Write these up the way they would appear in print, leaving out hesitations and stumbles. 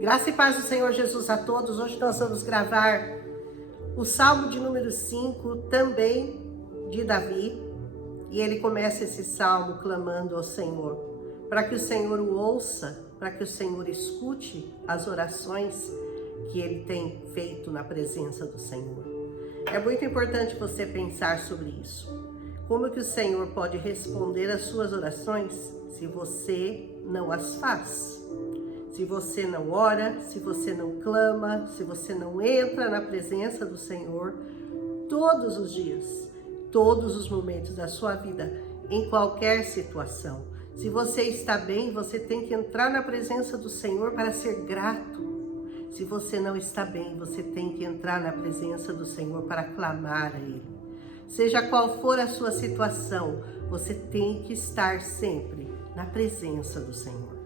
Graça e paz do Senhor Jesus a todos. Hoje nós vamos gravar o Salmo de número 5, também de Davi. E ele começa esse salmo clamando ao Senhor, para que o Senhor o ouça, para que o Senhor escute as orações que ele tem feito na presença do Senhor. É muito importante você pensar sobre isso. Como que o Senhor pode responder às suas orações se você não as faz? Se você não ora, se você não clama, se você não entra na presença do Senhor todos os dias, todos os momentos da sua vida, em qualquer situação. Se você está bem, você tem que entrar na presença do Senhor para ser grato. Se você não está bem, você tem que entrar na presença do Senhor para clamar a Ele. Seja qual for a sua situação, você tem que estar sempre na presença do Senhor.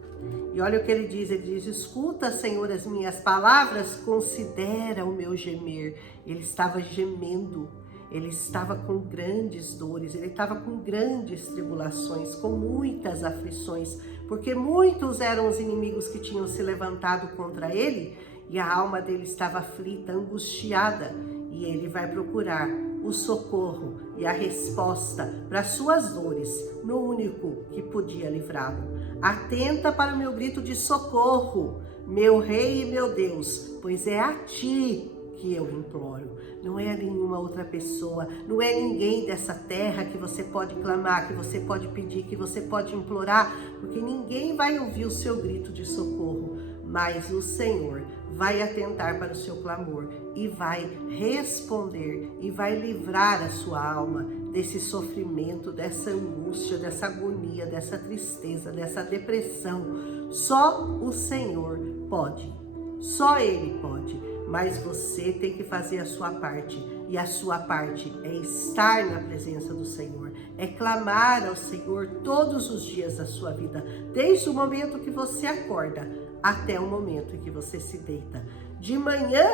E olha o que ele diz, escuta, Senhor, as minhas palavras, considera o meu gemer. Ele estava gemendo, ele estava com grandes dores, ele estava com grandes tribulações, com muitas aflições, porque muitos eram os inimigos que tinham se levantado contra ele, e a alma dele estava aflita, angustiada, e ele vai procurar o socorro e a resposta para suas dores no único que podia livrá-lo. Atenta para o meu grito de socorro, meu Rei e meu Deus, pois é a ti que eu imploro. Não é a nenhuma outra pessoa, não é ninguém dessa terra que você pode clamar, que você pode pedir, que você pode implorar, porque ninguém vai ouvir o seu grito de socorro, mas o Senhor vai atentar para o seu clamor e vai responder e vai livrar a sua alma desse sofrimento, dessa angústia, dessa agonia, dessa tristeza, dessa depressão. Só o Senhor pode, só Ele pode, mas você tem que fazer a sua parte, e a sua parte é estar na presença do Senhor, é clamar ao Senhor todos os dias da sua vida, desde o momento que você acorda até o momento em que você se deita. De manhã,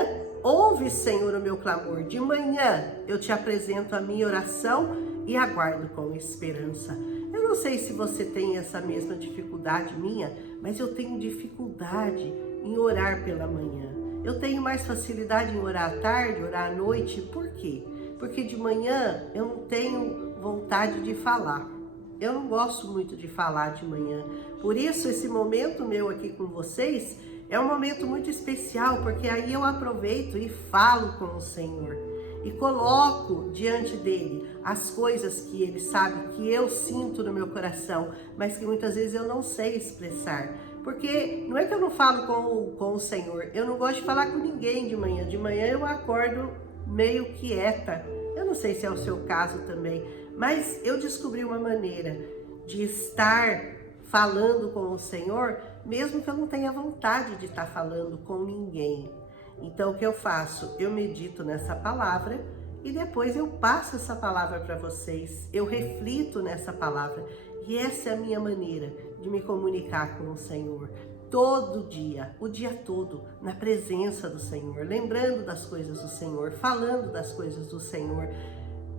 ouve, Senhor, o meu clamor. De manhã, eu te apresento a minha oração e aguardo com esperança. Eu não sei se você tem essa mesma dificuldade minha, mas eu tenho dificuldade em orar pela manhã. Eu tenho mais facilidade em orar à tarde, orar à noite. Por quê? Porque de manhã eu não tenho vontade de falar. Eu não gosto muito de falar de manhã. Por isso, esse momento meu aqui com vocês é um momento muito especial, porque aí eu aproveito e falo com o Senhor. E coloco diante dele as coisas que ele sabe, que eu sinto no meu coração, mas que muitas vezes eu não sei expressar. Porque não é que eu não falo com o Senhor, eu não gosto de falar com ninguém de manhã. De manhã eu acordo meio quieta. Eu não sei se é o seu caso também, mas eu descobri uma maneira de estar falando com o Senhor, mesmo que eu não tenha vontade de estar falando com ninguém. Então o que eu faço? Eu medito nessa palavra e depois eu passo essa palavra para vocês. Eu reflito nessa palavra e essa é a minha maneira de me comunicar com o Senhor. Todo dia, o dia todo, na presença do Senhor, lembrando das coisas do Senhor, falando das coisas do Senhor,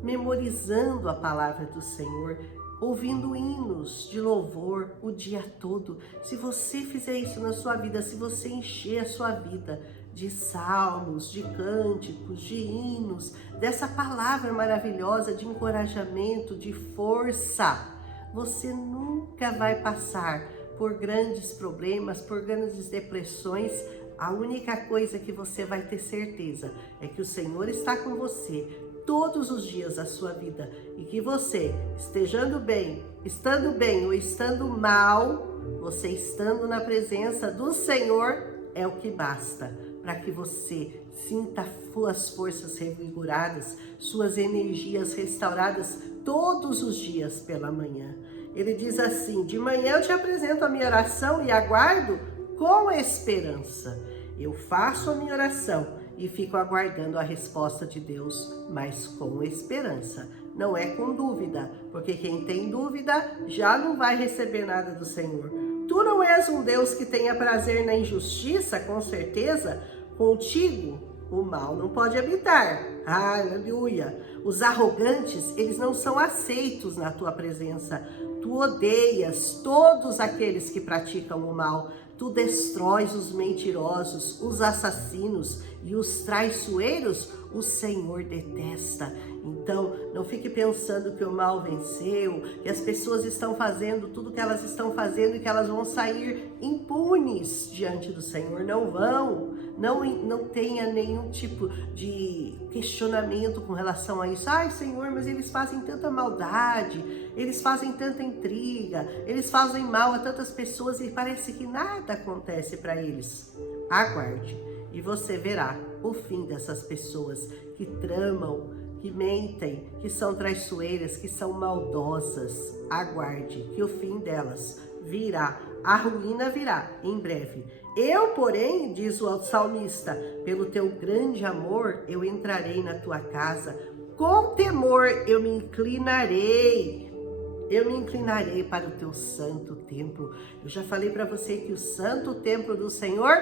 memorizando a palavra do Senhor, ouvindo hinos de louvor o dia todo. Se você fizer isso na sua vida, se você encher a sua vida de salmos, de cânticos, de hinos, dessa palavra maravilhosa de encorajamento, de força, você nunca vai passar por grandes problemas, por grandes depressões. A única coisa que você vai ter certeza é que o Senhor está com você todos os dias da sua vida e que você, estando bem ou estando mal, você estando na presença do Senhor é o que basta para que você sinta suas forças revigoradas, suas energias restauradas todos os dias pela manhã. Ele diz assim: de manhã eu te apresento a minha oração e aguardo com esperança. Eu faço a minha oração e fico aguardando a resposta de Deus, mas com esperança. Não é com dúvida, porque quem tem dúvida já não vai receber nada do Senhor. Tu não és um Deus que tenha prazer na injustiça, com certeza, contigo o mal não pode habitar. Aleluia! Os arrogantes, eles não são aceitos na tua presença. Tu odeias todos aqueles que praticam o mal. Tu destróis os mentirosos, os assassinos e os traiçoeiros, o Senhor detesta. Então, não fique pensando que o mal venceu, que as pessoas estão fazendo tudo o que elas estão fazendo e que elas vão sair impunes diante do Senhor. Não vão. Não tenha nenhum tipo de questionamento com relação a isso. Ai, Senhor, mas eles fazem tanta maldade, eles fazem tanta intriga, eles fazem mal a tantas pessoas e parece que nada acontece para eles. Aguarde e você verá o fim dessas pessoas que tramam, que mentem, que são traiçoeiras, que são maldosas. Aguarde que o fim delas virá, a ruína virá em breve. Eu, porém, diz o salmista, pelo teu grande amor eu entrarei na tua casa, com temor eu me inclinarei para o teu santo templo. Eu já falei para você que o santo templo do Senhor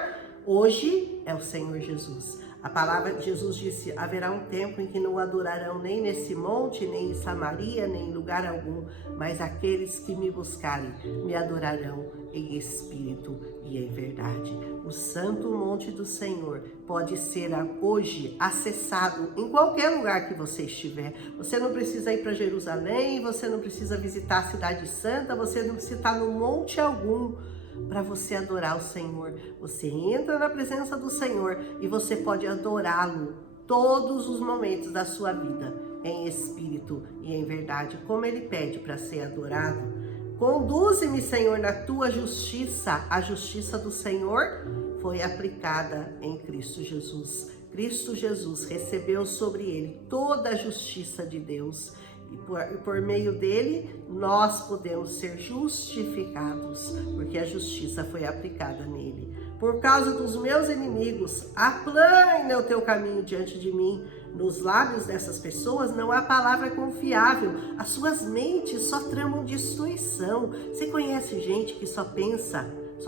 hoje é o Senhor Jesus. A palavra de Jesus disse, haverá um tempo em que não adorarão nem nesse monte, nem em Samaria, nem em lugar algum, mas aqueles que me buscarem me adorarão em espírito e em verdade. O santo monte do Senhor pode ser hoje acessado em qualquer lugar que você estiver. Você não precisa ir para Jerusalém, você não precisa visitar a cidade santa, você não precisa estar no monte algum para você adorar o Senhor. Você entra na presença do Senhor e você pode adorá-lo todos os momentos da sua vida, em espírito e em verdade, como ele pede para ser adorado. Conduze-me, Senhor, na tua justiça. A justiça do Senhor foi aplicada em Cristo Jesus. Cristo Jesus recebeu sobre ele toda a justiça de Deus. E por meio dele, nós podemos ser justificados, porque a justiça foi aplicada nele. Por causa dos meus inimigos, aplana o teu caminho diante de mim. Nos lábios dessas pessoas não há palavra confiável. As suas mentes só tramam destruição. Você conhece gente que só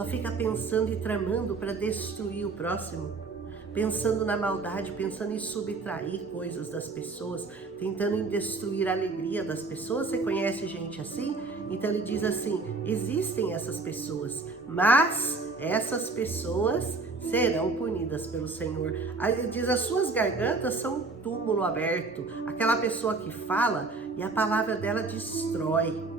fica pensando e tramando para destruir o próximo? Pensando na maldade, pensando em subtrair coisas das pessoas, tentando em destruir a alegria das pessoas. Você conhece gente assim? Então ele diz assim, existem essas pessoas, mas essas pessoas serão punidas pelo Senhor. Aí ele diz, as suas gargantas são um túmulo aberto. Aquela pessoa que fala e a palavra dela destrói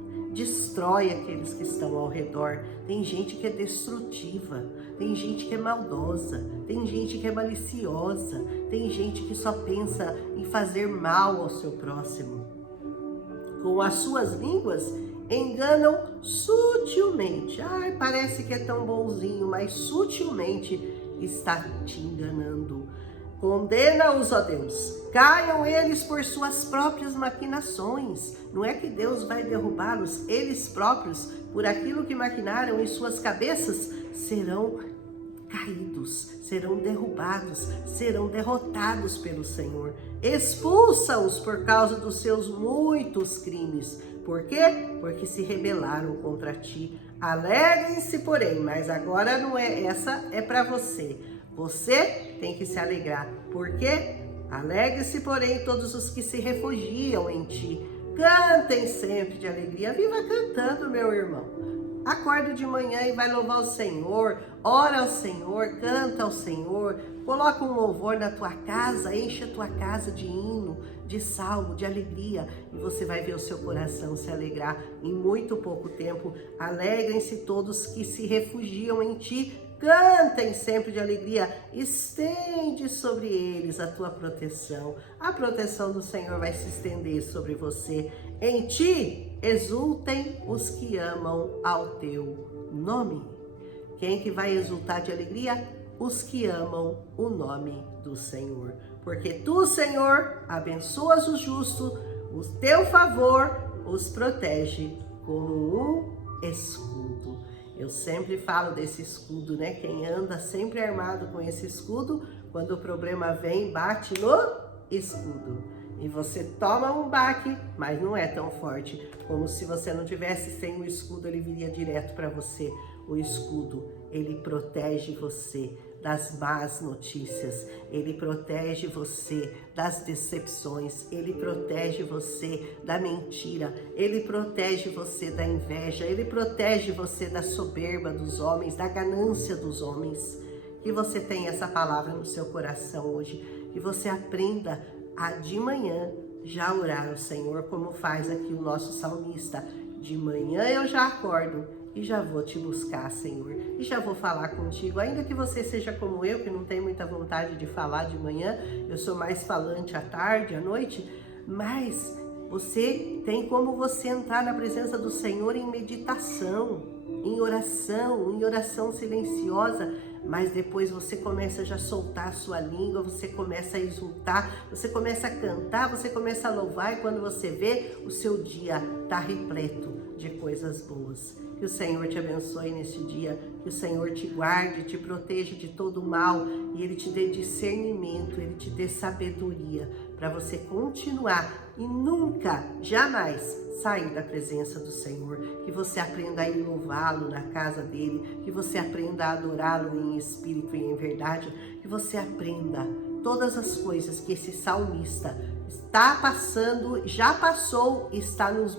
aqueles que estão ao redor. Tem gente que é destrutiva, tem gente que é maldosa, tem gente que é maliciosa, tem gente que só pensa em fazer mal ao seu próximo. Com as suas línguas enganam sutilmente. Ai, parece que é tão bonzinho, mas sutilmente está te enganando. Condena-os, ó Deus, caiam eles por suas próprias maquinações. Não é que Deus vai derrubá-los, eles próprios, por aquilo que maquinaram em suas cabeças, serão caídos, serão derrubados, serão derrotados pelo Senhor. Expulsa-os por causa dos seus muitos crimes. Por quê? Porque se rebelaram contra ti. Alegrem-se, porém, mas agora não é essa, é para você. Você tem que se alegrar. Por quê? Alegre-se, porém, todos os que se refugiam em ti. Cantem sempre de alegria. Viva cantando, meu irmão. Acorda de manhã e vai louvar o Senhor. Ora ao Senhor, canta ao Senhor. Coloca um louvor na tua casa, enche a tua casa de hino, de salmo, de alegria. E você vai ver o seu coração se alegrar em muito pouco tempo. Alegrem-se todos que se refugiam em ti. Cantem sempre de alegria, estende sobre eles a tua proteção. A proteção do Senhor vai se estender sobre você. Em ti exultem os que amam ao teu nome. Quem que vai exultar de alegria? Os que amam o nome do Senhor. Porque tu, Senhor, abençoas o justo, o teu favor os protege como um escudo. Eu sempre falo desse escudo, né? Quem anda sempre armado com esse escudo, quando o problema vem, bate no escudo. E você toma um baque, mas não é tão forte como se você não tivesse sem o escudo, ele viria direto para você. O escudo Ele protege você das más notícias, Ele protege você das decepções, Ele protege você da mentira, Ele protege você da inveja, Ele protege você da soberba dos homens, da ganância dos homens. Que você tenha essa palavra no seu coração hoje, que você aprenda a de manhã já orar ao Senhor, como faz aqui o nosso salmista. De manhã eu já acordo e já vou te buscar, Senhor, e já vou falar contigo, ainda que você seja como eu, que não tem muita vontade de falar de manhã, eu sou mais falante à tarde, à noite, mas você tem como você entrar na presença do Senhor em meditação, em oração silenciosa, mas depois você começa já a soltar a sua língua, você começa a exultar, você começa a cantar, você começa a louvar, e quando você vê, o seu dia está repleto de coisas boas. Que o Senhor te abençoe neste dia, que o Senhor te guarde, te proteja de todo o mal, e Ele te dê discernimento, Ele te dê sabedoria, para você continuar e nunca, jamais sair da presença do Senhor. Que você aprenda a ir louvá-lo na casa dele, que você aprenda a adorá-lo em espírito e em verdade, que você aprenda todas as coisas que esse salmista está passando, já passou, está nos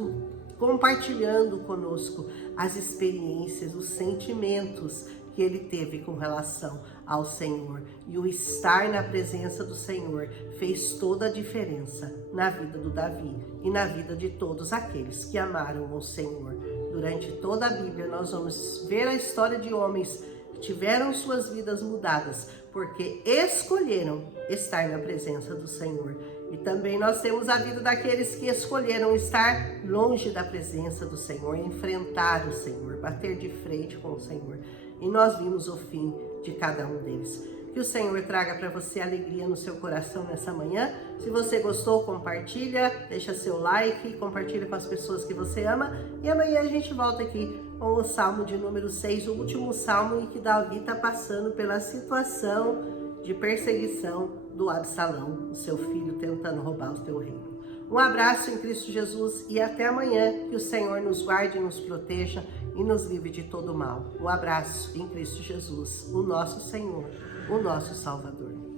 compartilhando conosco, as experiências, os sentimentos que ele teve com relação ao Senhor. E o estar na presença do Senhor fez toda a diferença na vida do Davi e na vida de todos aqueles que amaram o Senhor. Durante toda a Bíblia nós vamos ver a história de homens que tiveram suas vidas mudadas porque escolheram estar na presença do Senhor. E também nós temos a vida daqueles que escolheram estar longe da presença do Senhor, enfrentar o Senhor, bater de frente com o Senhor. E nós vimos o fim de cada um deles. Que o Senhor traga para você alegria no seu coração nessa manhã. Se você gostou, compartilha, deixa seu like, compartilha com as pessoas que você ama. E amanhã a gente volta aqui com o Salmo de número 6, o último salmo em que Davi está passando pela situação de perseguição do Absalão, o seu filho tentando roubar o teu reino. Um abraço em Cristo Jesus e até amanhã. Que o Senhor nos guarde, nos proteja e nos livre de todo mal. Um abraço em Cristo Jesus, o nosso Senhor, o nosso Salvador.